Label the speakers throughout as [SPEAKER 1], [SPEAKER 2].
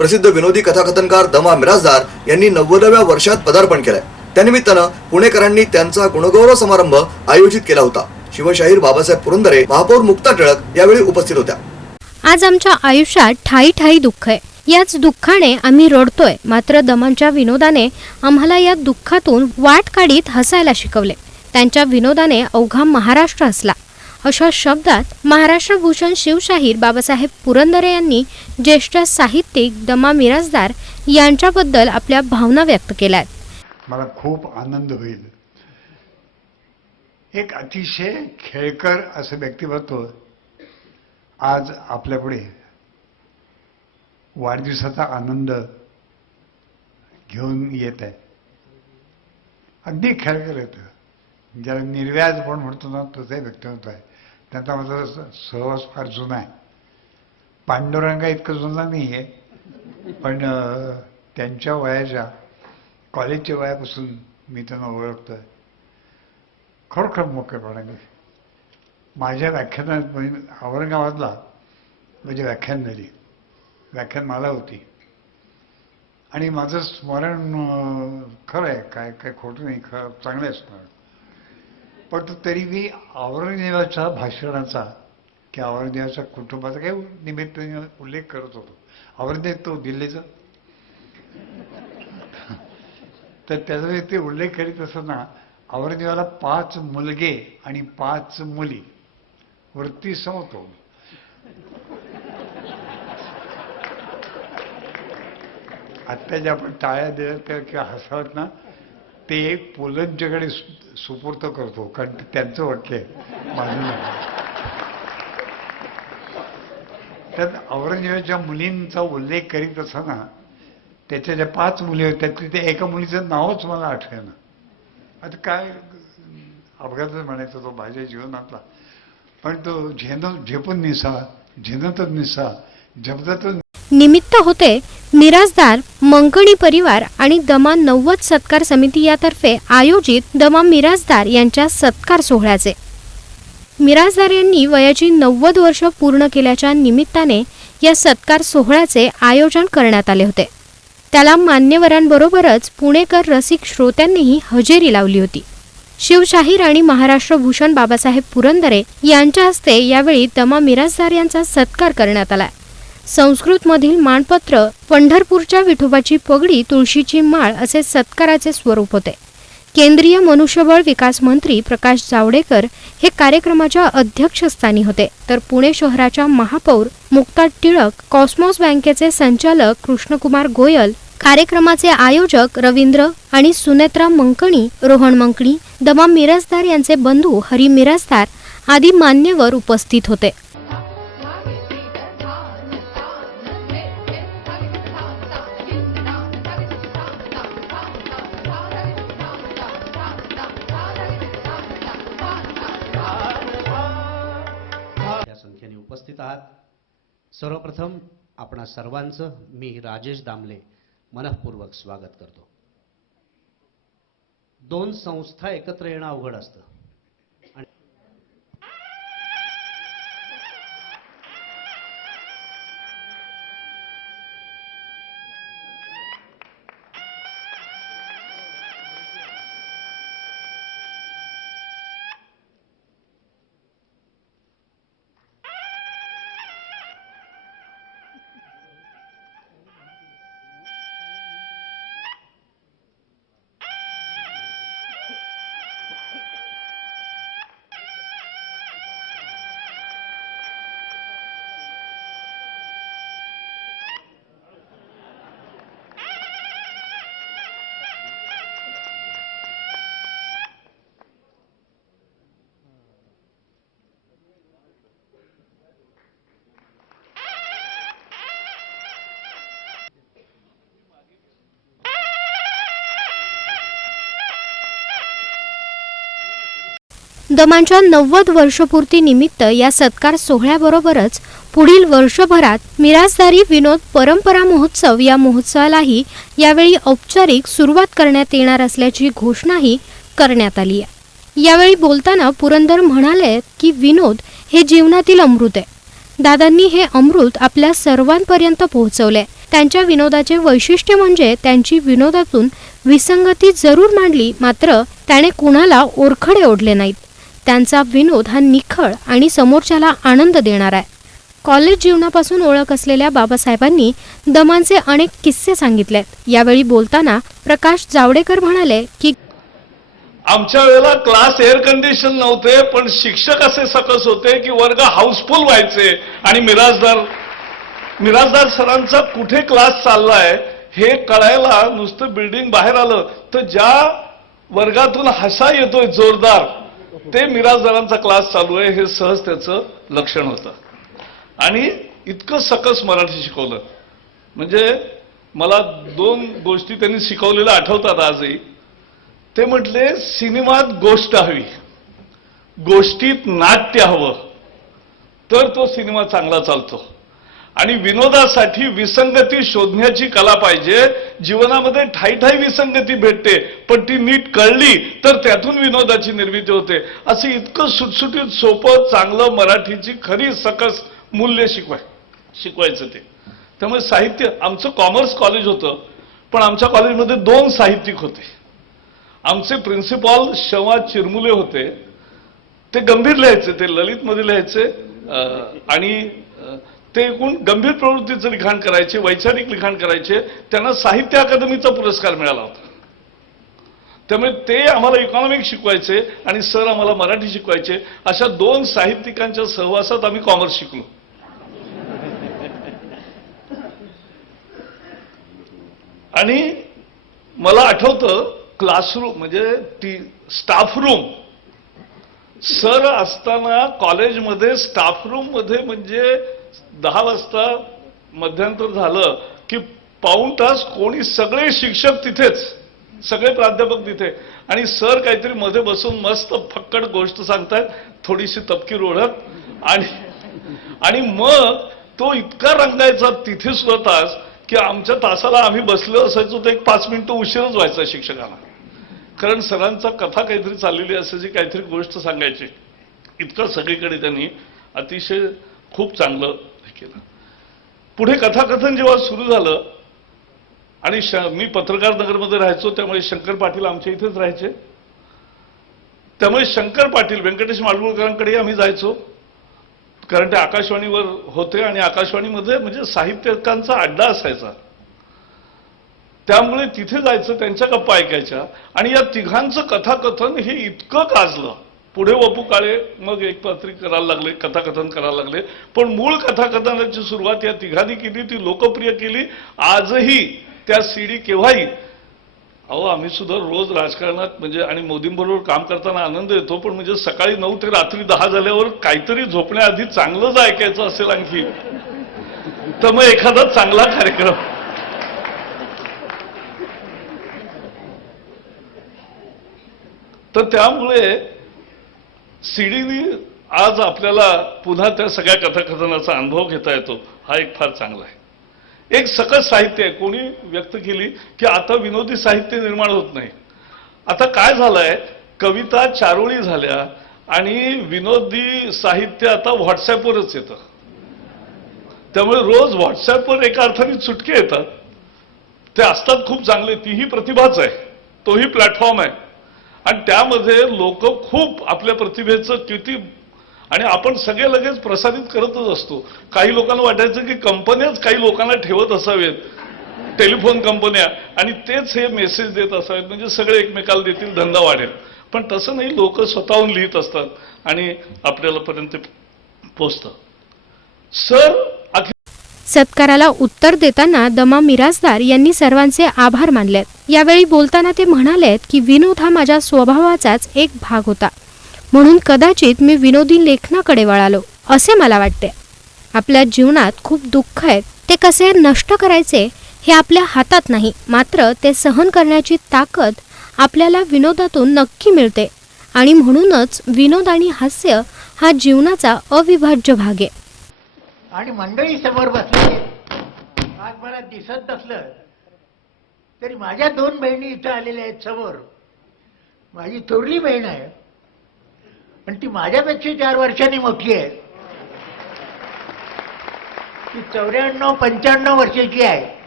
[SPEAKER 1] प्रसिद्ध विनोदी कथाकथनकार दमा मिराजदार यांनी नव्वदाव्या वर्षात पदार्पण केलंय. त्यानिमित्तानं पुणेकरांनी त्यांचा गुणगौरव समारंभ आयोजित केला होता. शिवशाहीर बाबासाहेब पुरंदरे महापौर मुक्ता टिळक यावेळी उपस्थित होत्या.
[SPEAKER 2] आज आमच्या आयुष्यात ठाई ठाई दुःख आहे. याच दुःखाने आम्ही रडतोय. मात्र दमांच्या विनोदाने आम्हाला या दुःखातून वाट काढीत हसायला शिकवले. त्यांच्या विनोदाने अवघा महाराष्ट्र हसला. अशा शब्दात महाराष्ट्र भूषण शिवशाहीर बाबासाहेब पुरंदरे यांनी ज्येष्ठ साहित्यिक दमा मिराजदार यांच्याबद्दल आपल्या भावना व्यक्त केल्या
[SPEAKER 3] मला खूप आनंद होईल. एक अतिशय खेळकर असं व्यक्तिमत्व आज आपल्यापुढे वाढदिवसाचा आनंद घेऊन येत आहे. अगदी खेळकर येतं. ज्याला निर्व्याज पण म्हणतो ना तसंही व्यक्तिमत्व आहे. त्याचा माझा सहवास फार जुना आहे. पांडुरंगा इतकं जुना नाही आहे पण त्यांच्या वयाच्या कॉलेजच्या वयापासून मी त्यांना ओळखतो आहे खरोखर मोकळेपणाने माझ्या व्याख्यानात म्हणजे औरंगाबादला म्हणजे व्याख्यान झाली. व्याख्यान मला होती. आणि माझं स्मरण खरं आहे. काय काय खोटं नाही खरं चांगलं आहे स्मरण. पण तरी मी औरंगजेबाच्या भाषणाचा की औरंगजेबाच्या कुटुंबाचा काही निमित्त उल्लेख करत होतो. औरंगजेब तो दिल्लीचा. तर त्याचा ते उल्लेख करीत असताना औरंगजेबाला पाच मुलगे आणि पाच मुली वरती समतो आत्ता ज्या आपण टाळ्या देत त्या किंवा हसावत ना ते एक सुपूर्त करतो कारण ते त्यांचं वाक्य आहे. माझं नाही. त्यात औरंगजेबाच्या मुलींचा उल्लेख करीत असताना त्याच्या ज्या पाच मुली होत्या त्यातली त्या एका मुलीचं नावच मला आठवेना. आता काय अपघातच म्हणायचा तो माझ्या जीवनातला. पण तो झेन झेपून निसा झेनतच निसा जपदातच
[SPEAKER 2] निमित्त होते मिराजदार मंकणी परिवार आणि दमा नव्वद सत्कार समिती यातर्फे आयोजित दमा मिराजदार यांच्या सत्कार सोहळ्याचे. मिराजदार यांनी वयाची नव्वद वर्ष पूर्ण केल्याच्या निमित्ताने या सत्कार सोहळ्याचे आयोजन करण्यात आले होते. त्याला मान्यवरांबरोबरच पुणेकर रसिक श्रोत्यांनीही हजेरी लावली होती. शिवशाहीर आणि महाराष्ट्र भूषण बाबासाहेब पुरंदरे यांच्या हस्ते यावेळी दमा मिराजदार यांचा सत्कार करण्यात आला. संस्कृतमधील मानपत्र पंढरपूरच्या विठोबाची पगडी तुळशीची माळ असे सत्काराचे स्वरूप होते. केंद्रीय मनुष्यबळ विकास मंत्री प्रकाश जावडेकर हे कार्यक्रमाच्या अध्यक्षस्थानी होते. तर पुणे शहराच्या महापौर मुक्ता टिळक कॉस्मॉस बँकेचे संचालक कृष्णकुमार गोयल कार्यक्रमाचे आयोजक रवींद्र आणि सुनेत्रा मंकणी रोहन मंकणी दमा मिरजदार यांचे बंधू हरी मिराजदार आदी मान्यवर उपस्थित होते.
[SPEAKER 4] सर्वप्रथम आपणा सर्वांचं मी राजेश दामले मनःपूर्वक स्वागत करतो. दोन संस्था एकत्र येणं अवघड असतं.
[SPEAKER 2] दमांच्या नव्वद वर्षपूर्ती निमित्त या सत्कार सोहळ्याबरोबरच पुढील वर्षभरात मिराजदारी विनोद परंपरा महोत्सव या महोत्सवालाही यावेळी औपचारिक सुरुवात करण्यात येणार असल्याची घोषणाही करण्यात आली आहे. यावेळी बोलताना पुरंदर म्हणाले की विनोद हे जीवनातील अमृत आहे. दादांनी हे अमृत आपल्या सर्वांपर्यंत पोहोचवले त्यांच्या विनोदाचे वैशिष्ट्य म्हणजे त्यांची विनोदातून विसंगती जरूर मांडली मात्र त्याने कुणाला ओरखडे ओढले नाहीत. त्यांचा विनोद हा निखळ आणि समोरच्याला आनंद देणार आहे. कॉलेज जीवनापासून ओळख असलेल्या बाबासाहेबांनी दमांचे अनेक किस्से सांगितले यावेळी बोलताना प्रकाश जावडेकर म्हणाले की
[SPEAKER 5] आमच्या वेळेला क्लास एअर कंडिशन नव्हते पण शिक्षक असे सकस होते की वर्ग हाऊसफुल व्हायचे. आणि मिराजदार मिराजदार सरांचा कुठे क्लास चाललाय हे कळायला नुसतं बिल्डिंग बाहेर आलं. तर ज्या वर्गातून हसा येतोय जोरदार ते मिराजदारांचा क्लास चालू आहे हे सहज त्याचं लक्षण होतं. आणि इतकं सकस मराठी शिकवलं. म्हणजे मला दोन गोष्टी त्यांनी शिकवलेल्या आठवतात आजही. ते म्हटले सिनेमात गोष्ट हवी. गोष्टीत नाट्य हवं. तर तो सिनेमा चांगला चालतो. आणि विनोदासाठी विसंगती शोधण्याची कला पाहिजे. जीवनामध्ये ठाई ठाई विसंगती भेटते पण ती नीट कळली तर त्यातून विनोदाची निर्मिती होते. असं इतकं सुटसुटीत सोपं चांगलं मराठीची खरी सकस मूल्य शिकवाय शिकवायचं ते. त्यामुळे साहित्य आमचं कॉमर्स कॉलेज होतं पण आमच्या कॉलेजमध्ये दोन साहित्यिक होते. आमचे प्रिन्सिपॉल शवा चिरमुले होते. ते गंभीर लिहायचे ते ललितमध्ये लिहायचे आणि ते एकूण गंभीर प्रवृत्तीचं लिखाण करायचे वैचारिक लिखाण करायचे त्यांना साहित्य अकादमीचा पुरस्कार मिळाला होता. त्यामुळे ते आम्हाला इकॉनॉमिक शिकवायचे आणि सर आम्हाला मराठी शिकवायचे. अशा दोन साहित्यिकांच्या सहवासात आम्ही कॉमर्स शिकलो. आणि मला आठवतं क्लासरूम म्हणजे ती स्टाफ रूम सर असताना कॉलेजमध्ये स्टाफ रूममध्ये म्हणजे दहा वाजता मध्यांतर झालं की पाऊण तास कोणी सगळे शिक्षक तिथेच सगळे प्राध्यापक तिथे. आणि सर काहीतरी मध्ये बसून मस्त फक्कड गोष्ट सांगतायत थोडीशी तपकीर ओढत आणि आणि मग तो इतका रंगायचा तिथे सुद्धा तास की आमच्या तासाला आम्ही बसलो असायचो तर एक पाच मिनिटं उशीरच व्हायचा शिक्षकांना. कारण सरांचा कथा काहीतरी चाललेली असायची काहीतरी गोष्ट सांगायची. इतकं सगळीकडे त्यांनी. अतिशय खूप चांगलं हे केलं. पुढे कथाकथन जेव्हा सुरू झालं आणि श मी पत्रकार नगरमध्ये राहायचो त्यामुळे शंकर पाटील आमच्या इथेच राहायचे. त्यामुळे शंकर पाटील व्यंकटेश माडगुळकरांकडे आम्ही जायचो. कारण ते आकाशवाणीवर होते आणि आकाशवाणीमध्ये म्हणजे साहित्यकांचा अड्डा असायचा. त्यामुळे तिथे जायचं त्यांच्या गप्पा ऐकायच्या. आणि या तिघांचं कथाकथन हे इतकं गाजलं. पुढे वपू काळे मग एक पात्री करायला लागले कथाकथन करायला लागले. पण मूळ कथाकथनाची सुरुवात या तिघांनी केली ती लोकप्रिय केली. आजही त्या सीडी केव्हाही अहो आम्ही सुद्धा रोज राजकारणात म्हणजे आणि मोदींबरोबर काम करताना आनंद येतो पण म्हणजे सकाळी नऊ ते रात्री दहा झाल्यावर काहीतरी झोपण्याआधी चांगलंच ऐकायचं असेल आणखी. तर मग एखादा चांगला कार्यक्रम. तर त्यामुळे सीडीनी आज आपल्याला पुन्हा त्या सगळ्या कथाकथनाचा अनुभव घेता येतो. हा एक फार चांगला आहे. एक सकस साहित्य आहे. कोणी व्यक्त केली की आता विनोदी साहित्य निर्माण होत नाही. आता काय झालंय? कविता चारोळी झाल्या आणि विनोदी साहित्य आता व्हॉट्सॲपवरच येतं. त्यामुळे रोज व्हॉट्सअपवर एका अर्थाने चुटके येतात. ते असतात खूप चांगले. तीही प्रतिभाच आहे. तोही प्लॅटफॉर्म आहे. आणि त्यामध्ये लोक खूप आपल्या प्रतिभेचं किती आणि आपण सगळे लगेच प्रसारित करतच असतो. काही लोकांना वाटायचं की कंपन्याच काही लोकांना ठेवत असावेत. टेलिफोन कंपन्या. आणि तेच हे मेसेज देत असावेत. म्हणजे सगळे एकमेकाला देतील धंदा वाढेल. पण तसं नाही लोक स्वतःहून लिहित असतात. आणि आपल्याला पर्यंत पोचतं. सर
[SPEAKER 2] सत्काराला उत्तर देताना दमा मिराजदार यांनी सर्वांचे आभार मानलेत. यावेळी बोलताना ते म्हणालेत की विनोद हा माझ्या स्वभावाचाच एक भाग होता. म्हणून कदाचित मी विनोदी लेखनाकडे वळालो असे मला वाटते. आपल्या जीवनात खूप दुःख आहेत ते कसे नष्ट करायचे हे आपल्या हातात नाही मात्र ते सहन करण्याची ताकद आपल्याला विनोदातून नक्की मिळते. आणि म्हणूनच विनोद आणि हास्य हा जीवनाचा अविभाज्य भाग आहे.
[SPEAKER 6] आणि मंडळी समोर बसले. आज मला दिसत नसलं तरी माझ्या दोन बहिणी इथं आलेल्या आहेत समोर. माझी थोरली बहीण आहे. पण ती माझ्यापेक्षा चार वर्षांनी मोठी आहे. ती चौऱ्याण्णव पंच्याण्णव वर्षाची आहे.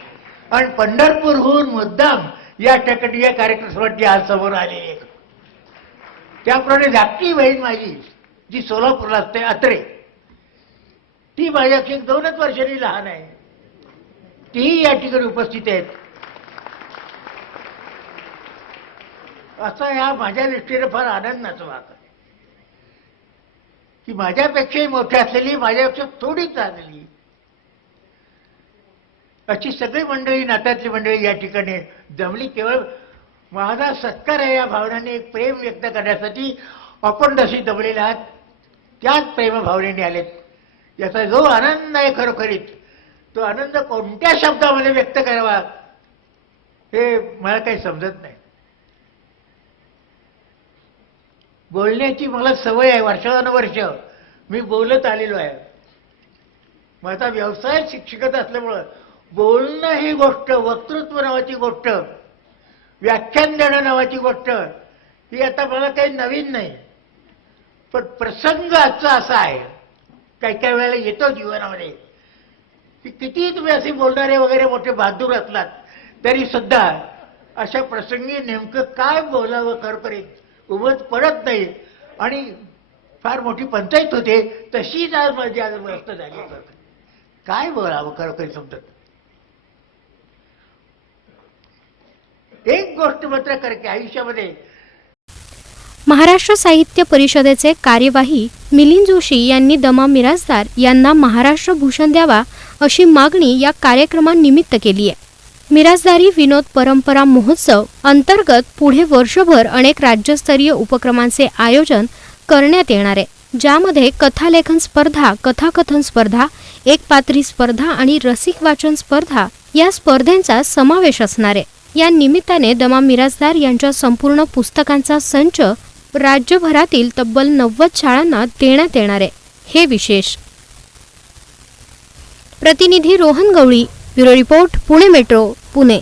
[SPEAKER 6] आणि पंढरपूरहून मुद्दाम या ठिकाणी या कार्यक्रमासाठी आज समोर आलेली आहे. त्याप्रमाणे धाकटी बहीण माझी जी सोलापूरला असते अत्रे. ती माझ्यापेक्षा एक दोनच वर्षांनी लहान आहे. तीही या ठिकाणी उपस्थित आहेत. असा ह्या माझ्या दृष्टीने फार आनंदाचा वाक आहे. की माझ्यापेक्षाही मोठी असलेली माझ्यापेक्षा थोडी चांगली अशी सगळी मंडळी नात्यातली मंडळी या ठिकाणी जमली. केवळ माझा सत्कार आहे या भावनाने एक प्रेम व्यक्त करण्यासाठी आपण जशी जमलेले आहात त्याच प्रेमभावनेने आलेत. याचा जो आनंद आहे खरोखरीत तो आनंद कोणत्या शब्दामध्ये व्यक्त करावा हे मला काही समजत नाही. बोलण्याची मला सवय आहे वर्षानुवर्ष मी बोलत आलेलो आहे. माझा व्यवसाय शिक्षकच असल्यामुळं बोलणं ही गोष्ट वक्तृत्व नावाची गोष्ट व्याख्यान देणं नावाची गोष्ट ही आता मला काही नवीन नाही. पण प्रसंग आजचा असा आहे काही काही वेळेला येतो जीवनामध्ये. की कितीही तुम्ही असे बोलणारे वगैरे मोठे बहादूर असलात तरी सुद्धा अशा प्रसंगी नेमकं काय बोलावं खरोखरीत उमत पडत नाही. आणि फार मोठी पंचायत होते तशीच आज माझी आज व्यस्त झाली. काय बोलावं खरोखरी समजत एक गोष्ट मात्र कर की आयुष्यामध्ये
[SPEAKER 2] महाराष्ट्र साहित्य परिषदेचे कार्यवाही मिलिंद जोशी यांनी दमा मिराजदार यांना महाराष्ट्र भूषण द्यावा अशी मागणी या कार्यक्रमानिमित्त केली आहे. मिराजदारी विनोद परंपरा महोत्सव अंतर्गत पुढे वर्षभर अनेक राज्यस्तरीय उपक्रमांचे आयोजन करण्यात येणार आहे. ज्यामध्ये कथालेखन स्पर्धा कथाकथन स्पर्धा एक पात्री स्पर्धा आणि रसिक वाचन स्पर्धा या स्पर्धेंचा समावेश असणार आहे. या निमित्ताने दमा मिराजदार यांच्या संपूर्ण पुस्तकांचा संच राज्यभरातील तब्बल नव्वद शाळांना देण्यात येणार आहे. हे विशेष. प्रतिनिधी Rohan Gawali bureau report Pune metro Pune.